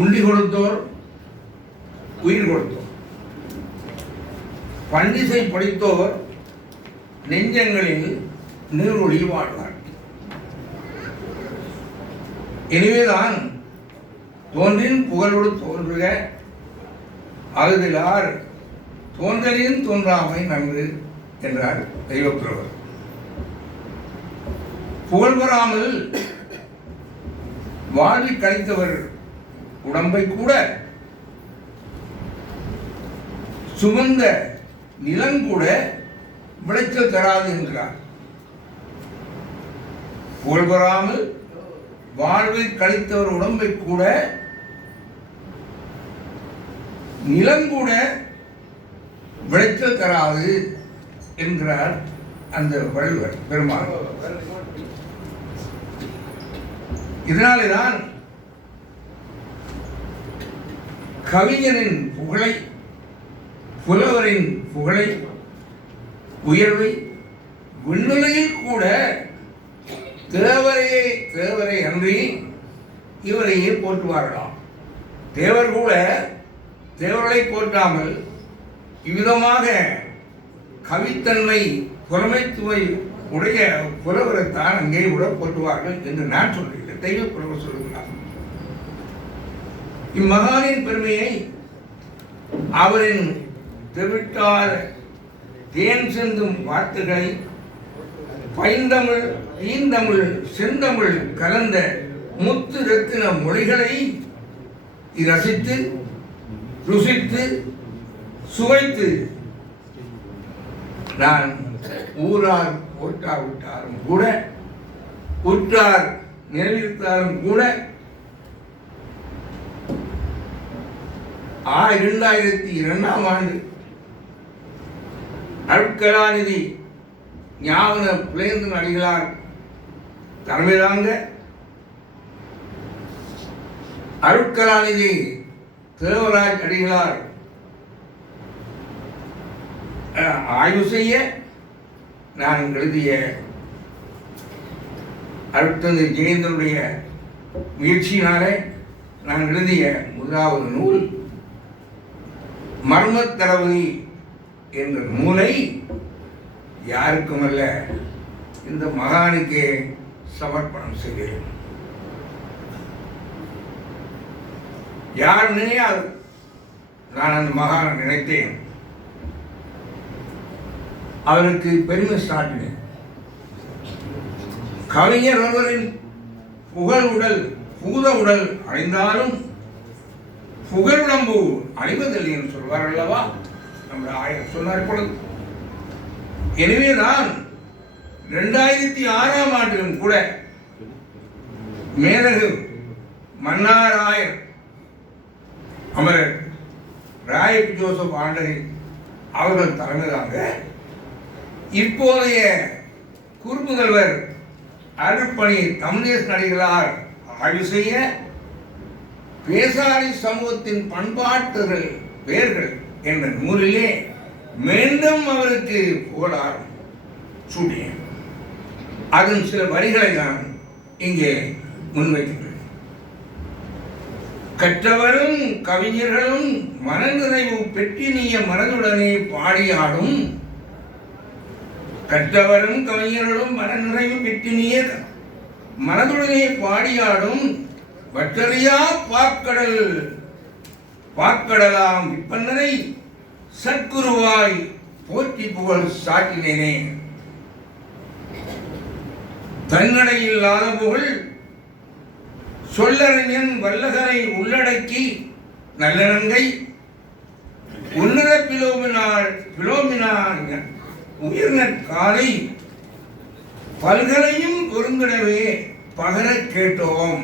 உண்டி கொடுத்தோர் உயிர் கொடுத்தோர், பண்டிசை படித்தோர் நெஞ்சங்களில் நீரொழி வாழ்வார். எனவேதான் தோன்றின் புகழோடு தோன்றுக அகுதிலார் தோன்றலின் தோன்றாமை நன்று என்றார் தெய்வப்புலவர். புகழ் பெறாமல் வாழ்வில் கழித்தவர் உடம்பை கூட சுமந்த நிலங்கூட விளைச்சல் தராது என்கிறார். புகழ் பெறாமல் வாழ்வில் கழித்தவர் உடம்பை கூட நிலங்கூட விளைச்சல் தராது என்கிறார் அந்த வள்ளுவர் பெருமாள். இதனாலேதான் கவிஞனின் புகழை, புலவரின் புகழை, உயர்வை விண்ணுலகில் கூட தேவரை அன்றி இவரையே போற்றுவார்களாம். தேவர் கூட தேவர்களை போற்றாமல் இவ்விதமாக கவித்தன்மை புலமைத்துவை உடைய புலவரைத்தான் அங்கே கூட போற்றுவார்கள் என்று நான் சொல்கிறேன். தெய்வ புலவர் சொல்கிறார். இம்மகானின் பெருமையை அவரின் தெவிட்டாத தேன் சிந்தும் வார்த்தைகளை பைந்தமிழ் ஈந்தமிழ் செந்தமிழ் கலந்த முத்து ரத்தின மொழிகளை ரசித்து ருசித்து சுவைத்து நான் ஊரார் போட்டாவிட்டாலும் கூட உற்றார் நிறைவேற்றாலும் கூட 2002ஆம் ஆண்டு அருட்கலாநிதி ஞாபக புலேந்திரன் அடிகளார் தலைமையிலாங்க அருட்கலாநிதி தேவராஜ் அடிகளார் ஆய்வு செய்ய நான் எழுதிய அருட்தந்தை ஜெயேந்திரனுடைய முயற்சியினாலே நான் எழுதிய முதலாவது நூல் மர்மத்தளபதி என்ற நூலை யாருக்குமல்ல இந்த மகானுக்கே சமர்ப்பணம் செய்கிறேன். யார் நினையாது நான் அந்த மகானை நினைத்தேன், அவருக்கு பெருமை சாட்டினேன். கவிஞர் ஒருவரின் புகழ் உடல் பூத உடல் அடைந்தாலும் புகழுடம்பு அணிவதில்லை என்று சொல்வார் அல்லவா நம்முடைய ஆயர் சொன்னார் பொழுது. எனவேதான் 2006ஆம் ஆண்டிலும் கூட மேதகு மன்னாராயர் அமரர் ராயப் ஜோசப் ஆண்டகை அவர்கள் தலைமையிலாக இப்போதைய குறுமுதல்வர் அருட்பணி தமிழேசன் அடிகளார் ஆய்வு செய்ய பேசாரி சமூகத்தின் பண்பாட்டுகள் வேர்கள் என்ற நூலிலே மீண்டும் அவருக்கு புகழாரம் சூட்டினேன். அதன் சில வரிகளை நான் இங்கே முன்வைக்கிறேன். கற்றவரும் கவிஞர்களும் மனநிறைவு பெற்றினிய மனதுடனே பாடியாடும், கற்றவரும் கவிஞர்களும் மனநிறைவு பெற்றினிய மனதுடனே பாடியாடும் வற்றறியா பாக்கடலாம் விப்பன்னரை சற்குருவாய் போற்றி புகழ் சாட்டினேனே. தன்னடையில்லாத புகழ் சொல்லறிஞன் வல்லகரை உள்ளடக்கி நல்லனங்கை உன்னத பிலோமினார் உயிர்நற்காலை பல்கலையும் பொருந்திடவே பகர கேட்டோம்.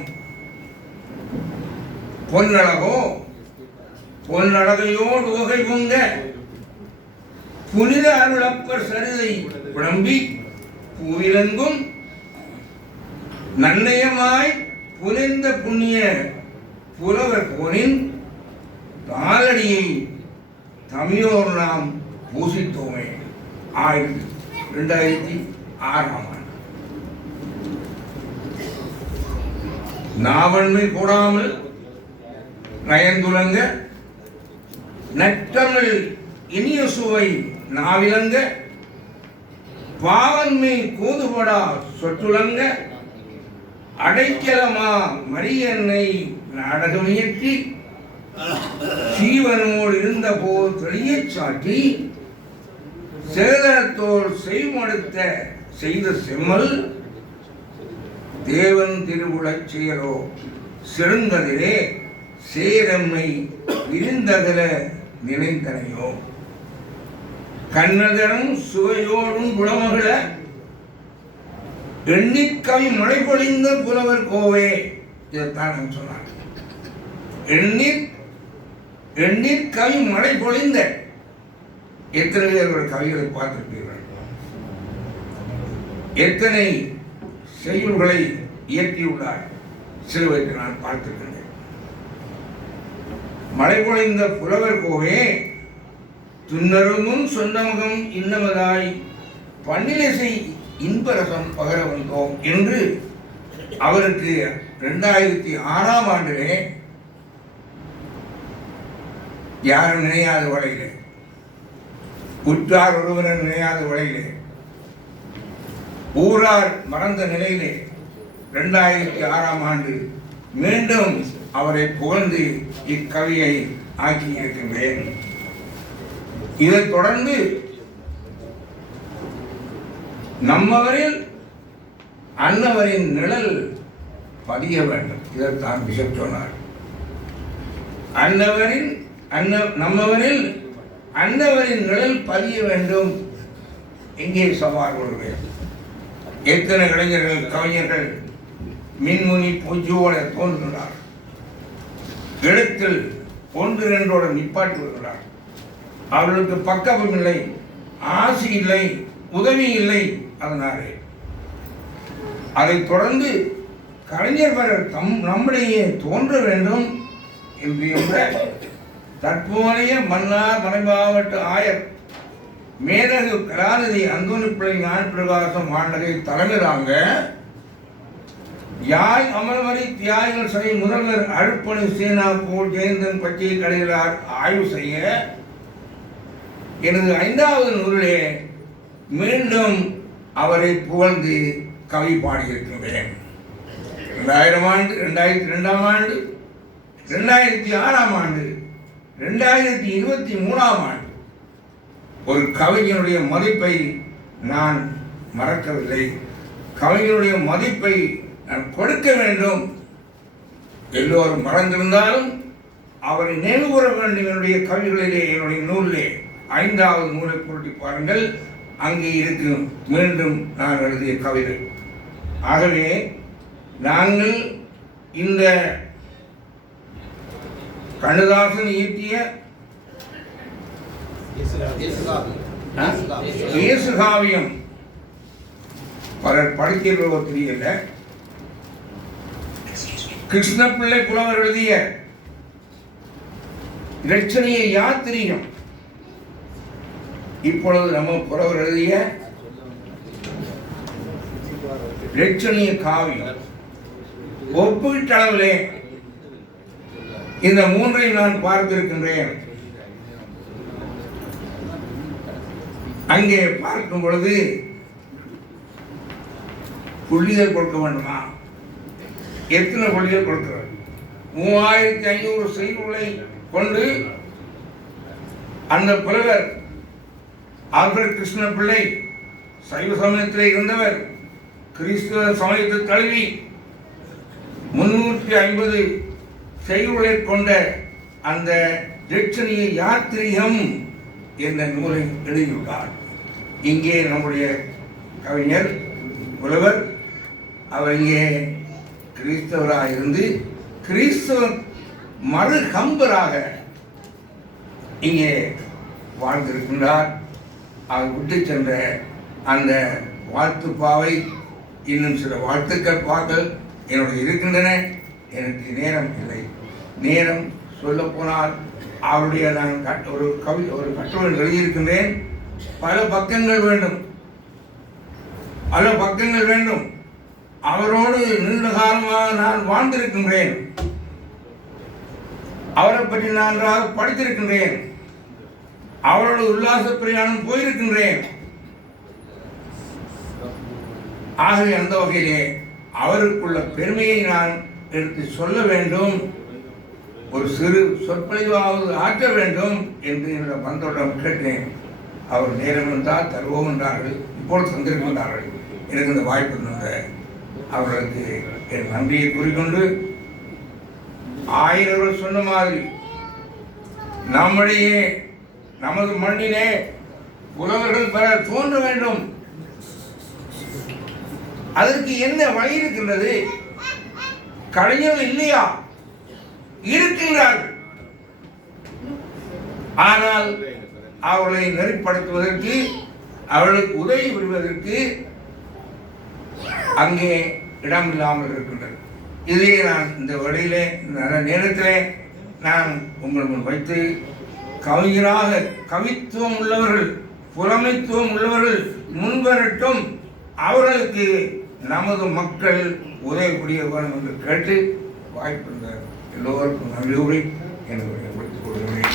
பொன்னழகையோடு உகை பொங்க புனித அருளப்பர் சரிதை விளம்பி பூவிலங்கும் நன்னயமாய் புனிந்த புண்ணிய புலவர் போனின் தாளடியை தமிழோர் நாம் பூசித்தோமே. 2006ஆம் ஆண்டு நாவன்மை கூடாமல் நயந்துலங்க நற்றமிழ் இனிய சுவை நாவிலங்க பாவன்மை கூதுபடா சொற்றுலங்க அடைக்கலமா மரியன்னை நாடகமியற்றி சீவனோடு இருந்த போது தெளிய சாட்டி சேதனத்தோர் செய்மடுத்த செய்த செம்மல் தேவன் திருவுளச் செயலோ செருந்ததிலே சேரம்மை விருந்தகல நினைந்தனையோ கண்ணதரும் சுவையோடும் குணமகள எண்ணிக்கவி மழை பொழிந்த புலவர் கோவே. இதைத்தான் சொன்னார். எண்ணிற்கவி மழை பொழிந்த. எத்தனை பேர் கவிகளை பார்த்திருப்பீர்கள்? எத்தனை செய்யுள்களை இயற்றியுள்ளார்? சிறுவருக்கு நான் பார்த்திருக்கின்றேன். மழை பொழிந்த புலவர் கோவே துன்னருமும் சொந்தமுகம் இன்னமதாய் பன்னிலசை இன்பரசம் பகர வந்தோம் என்று அவருக்கு 2006ஆம் ஆண்டிலே யாரும் நினையாத வகையிலே, உற்றார் ஒருவரும் நினையாத வகையிலே, ஊரார் மறந்த நிலையிலே 2006ஆம் ஆண்டு மீண்டும் அவரை புகழ்ந்து இக்கவியை ஆக்கி இருக்கின்றேன். இதைத் தொடர்ந்து நம்மவரில் அன்னவரின் நிழல் பதிய வேண்டும். இதைத்தான் பிஷப் சொன்னார். நம்மவரில் அன்னவரின் நிழல் பதிய வேண்டும். எங்கே சவால் கொள்வேன்? எத்தனை இளைஞர்கள் கவிஞர்கள் மின்முனி பூஜ்யோட தோன்றுகிறார். எழுத்தில் ஒன்று இரண்டோட நிப்பாட்டி வருகிறார். அவர்களுக்கு பக்கமும் இல்லை, ஆசி இல்லை, உதவி இல்லை. அதனாலே அதைத் தொடர்ந்து கலைஞர் பலர் நம்முடைய தோன்ற வேண்டும் என்று என்ற தற்போதைய மன்னார் மறைமாவட்ட ஆயர் மேதகு கலாநிதி அந்தோணிப்பிள்ளை ஞானப்பிரகாசம் ஆண்டகை தலைமையிலாங்க யாழ் அமல்வரி தியாகிகள் சபை முதல்வர் அழுப்பணி சேனா போல் ஜெயந்தன் பற்றிய கலைஞரார் ஆய்வு செய்ய எனது 5வது நூலிலே மீண்டும் அவரை புகழ்ந்து கவி பாடியிருக்கின்றேன். 2000ஆம் ஆண்டு, 2002ஆம் ஆண்டு, 2006ஆம் ஆண்டு, 2023ஆம் ஆண்டு ஒரு கவிஞனுடைய மதிப்பை நான் மறக்கவில்லை. கவிஞனுடைய மதிப்பை நான் கொடுக்க வேண்டும். எல்லோரும் மறந்திருந்தாலும் அவரை நினைவு கூற வேண்டும். என்னுடைய கவிகளிலே, என்னுடைய நூலிலே 5வது நூலை புரட்டி பாருங்கள். அங்கே இருக்கும் மீண்டும் நான் எழுதிய கவிதை. ஆகவே நாங்கள் இந்த கண்ணதாசன் இயற்றிய இயேசுகாவியம் பலர் படிக்கிறவோ தெரியல. கிருஷ்ணபிள்ளை புலவர் எழுதிய இரட்சணிய யாத்திரிகம், இப்பொழுது நம்ம புலவர் எழுதிய இரட்சணிய காவியம், ஒப்பீட்டளவிலே இந்த 3ஐயும் நான் பார்த்திருக்கின்றேன். அங்கே பார்க்கும் பொழுது புள்ளிகள் கொடுக்க வேண்டுமா? எத்தனை புள்ளிகள் கொடுக்கிறது? 3500 செய்யுள்களை கொண்டு அந்த புலவர் ஆல்ஃபிரட் கிருஷ்ணபிள்ளை சைவ சமயத்தில் இருந்தவர், கிறிஸ்துவ சமயத்தை தழுவி 350 செய்யுள்களை கொண்ட அந்த இரட்சணிய யாத்திரிகம் என்ற நூலை எழுதியுள்ளார். இங்கே நம்முடைய கவிஞர் புலவர் அவர் இங்கே கிறிஸ்தவராக இருந்து கிறிஸ்தவ மறுகம்பராக இங்கே வாழ்ந்திருக்கின்றார். அவர் விட்டு சென்ற அந்த வாழ்த்துப்பாவை இன்னும் சில வாழ்த்துக்கள் பாக்கள் என்னுடைய இருக்கின்றன. எனக்கு நேரம் இல்லை. நேரம் சொல்ல போனால் அவருடைய நான் ஒரு கட்டுரை எழுதியிருக்கின்றேன். பல பக்கங்கள் வேண்டும். அவரோடு நீண்ட காலமாக நான் வாழ்ந்திருக்கின்றேன். அவரை பற்றி நான் நன்றாக படித்திருக்கின்றேன். அவரோட உல்லாச பிரயாணம் போயிருக்கின்றேன். ஆகவே அந்த வகையிலே அவருக்குள்ள பெருமையை நான் எடுத்து சொல்ல வேண்டும், ஒரு சிறு சொற்பொழிவாவது ஆற்ற வேண்டும் என்று என்னோட பந்தோடம் கேட்டேன். அவர் நேரம் இருந்தால் தருவோம் என்றார்கள். இப்பொழுது தந்திருக்கின்றார்கள். எனக்கு இந்த வாய்ப்பு இருந்த அவர்களுக்கு என் நன்றியை கூறிக்கொண்டு, ஆயிரவர் சொன்ன மாதிரி நம்முடைய நமது மண்ணிலே புலவர்கள் பலர் தோன்ற வேண்டும். அதற்கு என்ன வழி இருக்கின்றது? கலைஞர்கள் இல்லையா? இருக்கின்றார்கள். ஆனால் அவர்களை நெறிப்படுத்துவதற்கு, அவர்களுக்கு உதவி புரிவதற்கு அங்கே இடம் இல்லாமல் இருக்கின்றது. இதை நான் இந்த வழியிலே நல்ல நேரத்திலே நான் உங்கள் முன் வைத்து, கவிஞராக கவித்துவம் உள்ளவர்கள், புலமைத்துவம் உள்ளவர்கள் முன்வரட்டும், அவர்களுக்கு நமது மக்கள் உதவி புரிய வேண்டும் என்று கேட்டு வாய்ப்பு எல்லோருக்கும் நன்றி கூறி என்னுடைய கொடுக்கிறேன்.